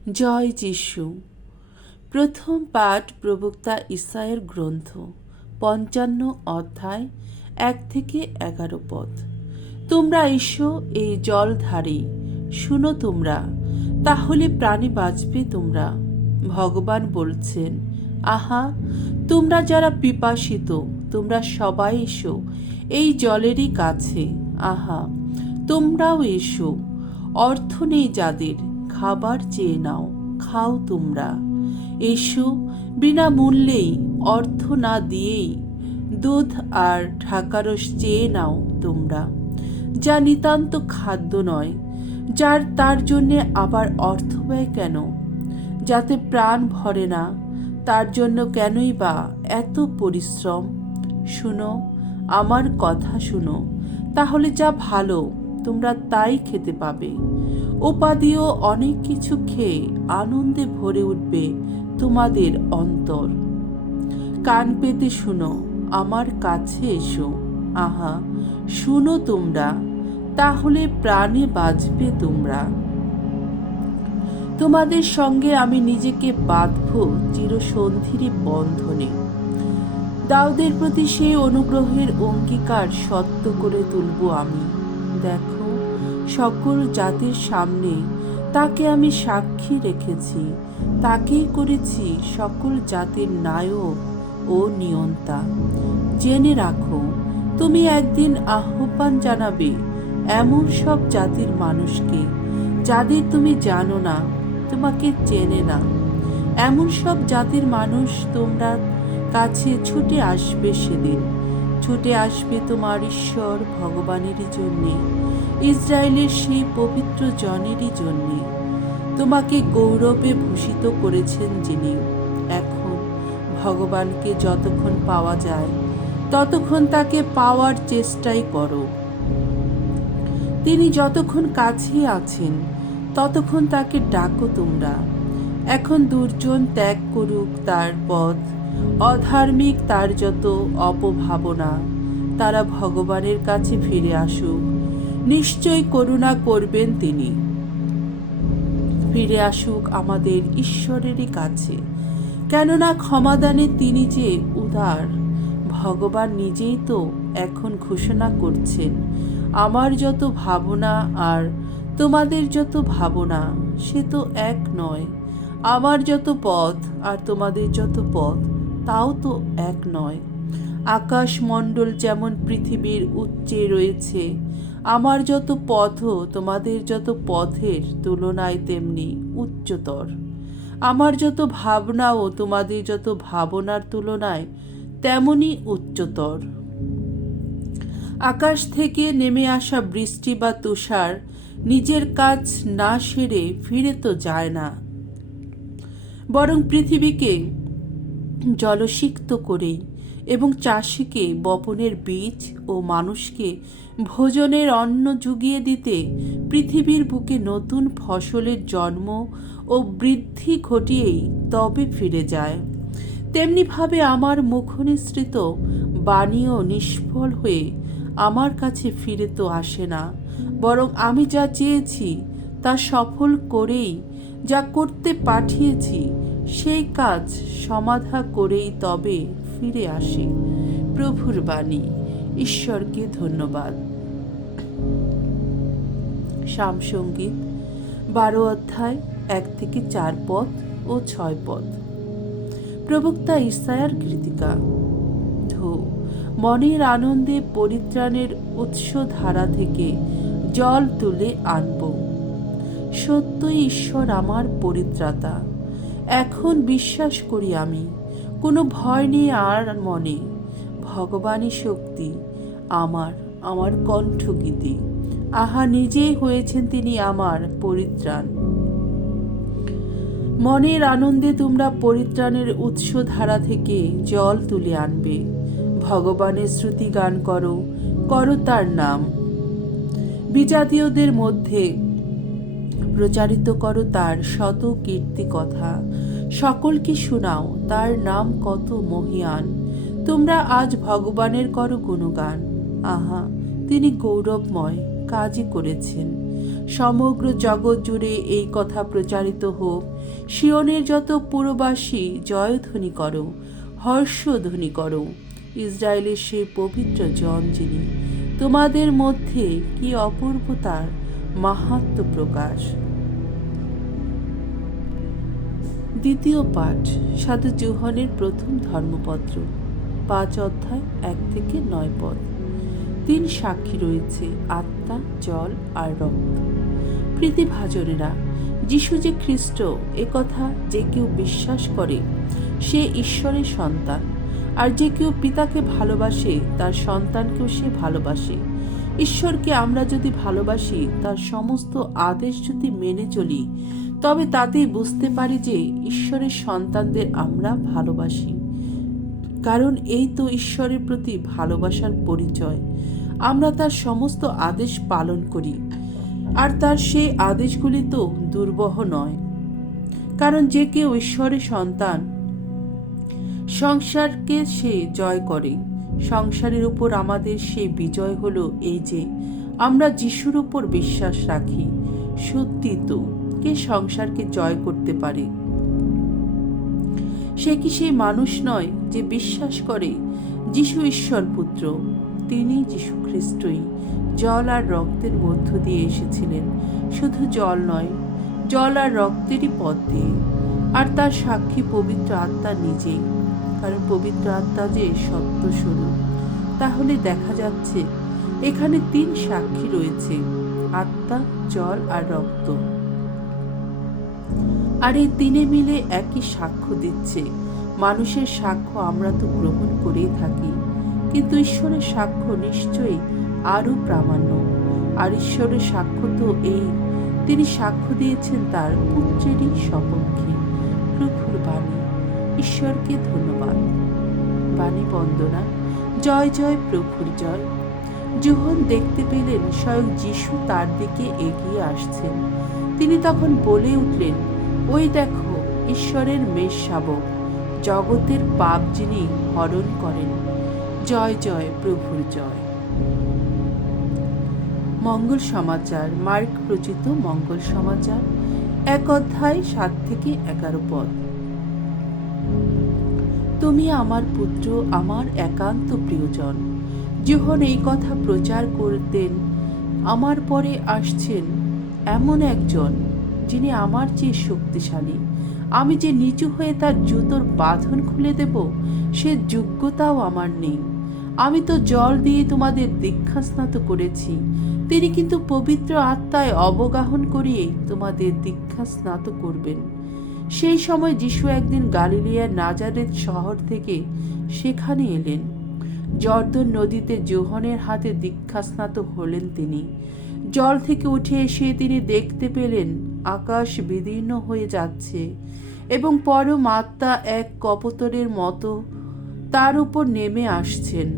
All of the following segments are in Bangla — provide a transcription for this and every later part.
জয় যিশু। প্রথম পাঠ প্রবক্তা ইসাইয়ার গ্রন্থ ৫৫ অধ্যায় ১-১১ পদ। তোমরা এসো এই জলধারে, শুনো তোমরা, তাহলে প্রাণে বাঁচবে তোমরা। ভগবান বলছেন, আহা, তোমরা যারা পিপাসিত, তোমরা সবাই এসো এই জলেরই কাছে। আহা, তোমরাও এসো। অর্থ নেই যাদের, খাবার চেয়ে নাও, খাও তোমরা। এসো, বিনামূল্যেই, অর্থ না দিয়েই দুধ আর ঢাকারস চেয়ে নাও তোমরা, যা নিতান্ত খাদ্য নয়, যার তার জন্যে আবার অর্থ ব্যয় কেন? যাতে প্রাণ ভরে না, তার জন্য কেনই বা এত পরিশ্রম? শুনো, আমার কথা শুনো, তাহলে যা ভালো তোমরা তাই খেতে পাবে। উপাদেয় অনেক কিছু খেয়ে আনন্দে ভরে উঠবে তোমাদের অন্তর। কান পেতে শুনো, আমার কাছে এসো। আহা, শুনো তোমরা, তাহলে প্রাণে বাঁচবে তোমরা। তোমাদের সঙ্গে আমি নিজেকে বাঁধব চিরসন্ধির বন্ধনে। দাউদের প্রতি সেই অনুগ্রহের অঙ্গীকার সত্য করে তুলব আমি। দেখো, সকল জাতির সামনে তাকে আমি সাক্ষী রেখেছি, তাকেই করেছি সকল জাতির নায়ক ও নিয়ন্তা। জেনে রাখো, তুমি একদিন আহ্বান জানাবে এমন সব জাতির মানুষকে যাদের তুমি জানো না, তোমাকে চেনে না। এমন সব জাতির মানুষ তোমরা কাছে ছুটে আসবে সেদিন। ছুটে আসবে তোমার ঈশ্বর ভগবানেরই জন্যে, ইসরায়েলের সেই পবিত্র জনেরই জন্যে। তোমাকে গৌরবে ভূষিত করেছেন যিনি। এখন ভগবানকে যতক্ষণ পাওয়া যায় ততক্ষণ তাকে পাওয়ার চেষ্টাই করো। তিনি যতক্ষণ কাছে আছেন ততক্ষণ তাকে ডাকো তোমরা। এখন দুর্জন ত্যাগ করুক তার পথ, অধার্মিক তার যত অপভাবনা, তারা ভগবানের কাছে ফিরে আসুক। নিশ্চয় করুণা করবেন তিনি। ফিরে আসুক আমাদের ঈশ্বরেরই কাছে, কেননা ক্ষমাদানে তিনি যে উদার। ভগবান নিজেই তো এখন ঘোষণা করছেন, আমার যত ভাবনা আর তোমাদের যত ভাবনা সে তো এক নয়। আমার যত পথ আর তোমাদের যত পথ তাও তো এক নয়। আকাশমণ্ডল যেমন পৃথিবীর উচ্চে রয়েছে, আমার যত পথও তোমাদের যত পথের তুলনায় তেমনি উচ্চতর। আমার যত ভাবনাও তোমাদের যত ভাবনার তুলনায় তেমনি উচ্চতর। আকাশ থেকে নেমে আসা বৃষ্টি বা তুষার নিজের কাজ না সেরে ফিরে তো যায় না, বরং পৃথিবীকে জলসিক্ত করেই এবং চাষিকে বপনের বীজ ও মানুষকে ভোজনের অন্ন জুগিয়ে দিতে, পৃথিবীর বুকে নতুন ফসলের জন্ম ও বৃদ্ধি ঘটিয়েই তবে ফিরে যায়। তেমনিভাবে আমার মুখনিসৃত বাণীও নিষ্ফল হয়ে আমার কাছে ফিরে তো আসে না, বরং আমি যা চেয়েছি তা সফল করেই, যা করতে পাঠিয়েছি সেই কাজ সমাধা করেই তবে ফিরে আসে। প্রভুর বাণী। ঈশ্বরকে ধন্যবাদ। সামসঙ্গীত ১২ অধ্যায় ১-৪ পদ ও ৬ পদ। প্রবক্তা ইসাইয়ার গীতিকা। ধো, মনের আনন্দে পরিত্রাণের উৎসধারা থেকে জল তুলে আনব। সত্যই ঈশ্বর আমার পরিত্রাতা। এখন বিশ্বাস করি আমি, কোনো ভয় নেই আর মনে। ভগবানই শক্তি আমার কণ্ঠগীতি। আহা, নিজেই হয়েছেন তিনি আমার পরিত্রাণ। মনের আনন্দে তোমরা পরিত্রাণের উৎসধারা থেকে জল তুলে আনবে। ভগবানের শ্রুতি গান করো, করো তার নাম। বিজাতীয়দের মধ্যে প্রচারিত করো তার শত কীর্তি কথা। সকলকে শোনাও তার নাম কত মহিয়ান। তোমরা আজ ভগবানের করো গুণগান। আহা, তিনি গৌরবময় কাজই করেছেন। সমগ্র জগৎ জুড়ে এই কথা প্রচারিত হোক। সিয়নের যত পুরবাসী জয়ধ্বনি করো, হর্ষধ্বনি করো। ইসরায়েলের সেই পবিত্র জন যিনি, তোমাদের মধ্যে কি অপূর্ব তার মাহাত্ম্য প্রকাশ। দ্বিতীয় পাঠ, সাধু যোহনের প্রথম ধর্মপত্র, 5 অধ্যায় 1 থেকে 9 পদ। 3 সাক্ষী রয়েছে, আত্মা, জল আর রক্ত। প্রীতিভাজনেরা, যিশু যে খ্রিস্ট একথা যে কেউ বিশ্বাস করে সে ঈশ্বরের সন্তান, আর যে কেউ পিতাকে ভালোবাসে তার সন্তানকেও সে ভালোবাসে। ঈশ্বরকে আমরা যদি ভালোবাসি, তার সমস্ত আদেশ যদি মেনে চলি, তবে তাতেই বুঝতে পারি যে ঈশ্বরের সন্তানদের আমরা ভালোবাসি। কারণ এই তো ঈশ্বরের প্রতি ভালোবাসার পরিচয়। আমরা তার সমস্ত আদেশ পালন করি, আর তার সেই আদেশগুলি তো দুর্বহ নয়। কারণ যে কেউ ঈশ্বরের সন্তান, সংসারকে সে জয় করে। সংসারের উপর আমাদের সেই বিজয় হলো এই যে আমরা যিশুর উপর বিশ্বাস রাখি। সত্যি তো, কে সংসারকে জয় করতে পারে? সে কি সেই মানুষ নয় যে বিশ্বাস করে যিশু ঈশ্বর পুত্র? তিনি যিশু খ্রিস্টই জল আর রক্তের মধ্য দিয়ে এসেছিলেন। শুধু জল নয়, জল আর রক্তেরই পথ দিয়ে। আর তার সাক্ষী পবিত্র আত্মা নিজেই, কারণ পবিত্র আত্মা যে সত্য স্বরূপ। তাহলে দেখা যাচ্ছে এখানে 3 সাক্ষী রয়েছে, আত্মা, জল আর রক্ত। আর এই 3 মিলে একই সাক্ষ্য দিচ্ছে। মানুষের সাক্ষ্য আমরা তো গ্রহণ করেই থাকি, কিন্তু ঈশ্বরের সাক্ষ্য নিশ্চয়ই আরো প্রামাণ্য। আর ঈশ্বরের সাক্ষ্য তো এই, তিনি সাক্ষ্য দিয়েছেন তার পুত্রেরই সপক্ষে। প্রভুর বাণী। ঈশ্বরকে ধন্যবাদ। বাণী বন্দনা। জয় জয় প্রভুর জয়। যোহন দেখতে পেলেন স্বয়ং যিশু তার দিকে এগিয়ে আসছেন। তিনি তখন বলে উঠলেন, ওই দেখো ঈশ্বরের মেষ শাবক, জগতের পাপ যিনি হরণ করেন। জয় জয় প্রভুর জয়। মঙ্গল সমাচার। মার্ক রচিত মঙ্গল সমাচার, 1 অধ্যায় 7 থেকে 11 পদ। তুমি আমার পুত্র, আমার একান্ত প্রিয়জন। যখন এই কথা প্রচার করতেন, আমার পরে আসছেন এমন একজন যিনি আমার চেয়ে শক্তিশালী। আমি যে নিচু হয়ে তার জুতোর বাঁধন খুলে দেব, সে যোগ্যতাও আমার নেই। আমি তো জল দিয়ে তোমাদের দীক্ষাস্নাত করেছি, তিনি কিন্তু পবিত্র আত্মায় অবগাহন করিয়ে তোমাদের দীক্ষাস্নাত করবেন। সেই সময় যিশু একদিন গালিলিয়ার নাজারেত শহর থেকে সেখানে এলেন। জর্দন নদীতে যোহনের হাতে দীক্ষাস্নাত হলেন তিনি। জল থেকে উঠে এসে তিনি দেখতে পেলেন আকাশ বিদীর্ণ হয়ে যাচ্ছে এবং পরম আত্মা এক কপোতরের মতো তার উপর নেমে আসছেন।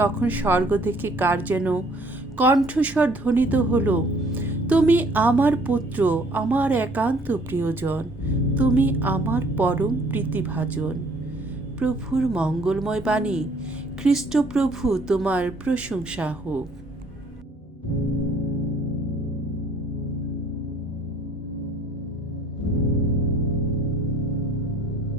তখন স্বর্গ থেকে কার যেন কণ্ঠস্বর ধ্বনিত হলো, তুমি আমার পুত্র, আমার একান্ত প্রিয়জন, তুমি আমার পরম প্রীতিভাজন। প্রভুর মঙ্গলময় বাণী। খ্রিস্ট প্রভু তোমার প্রশংসা হোক।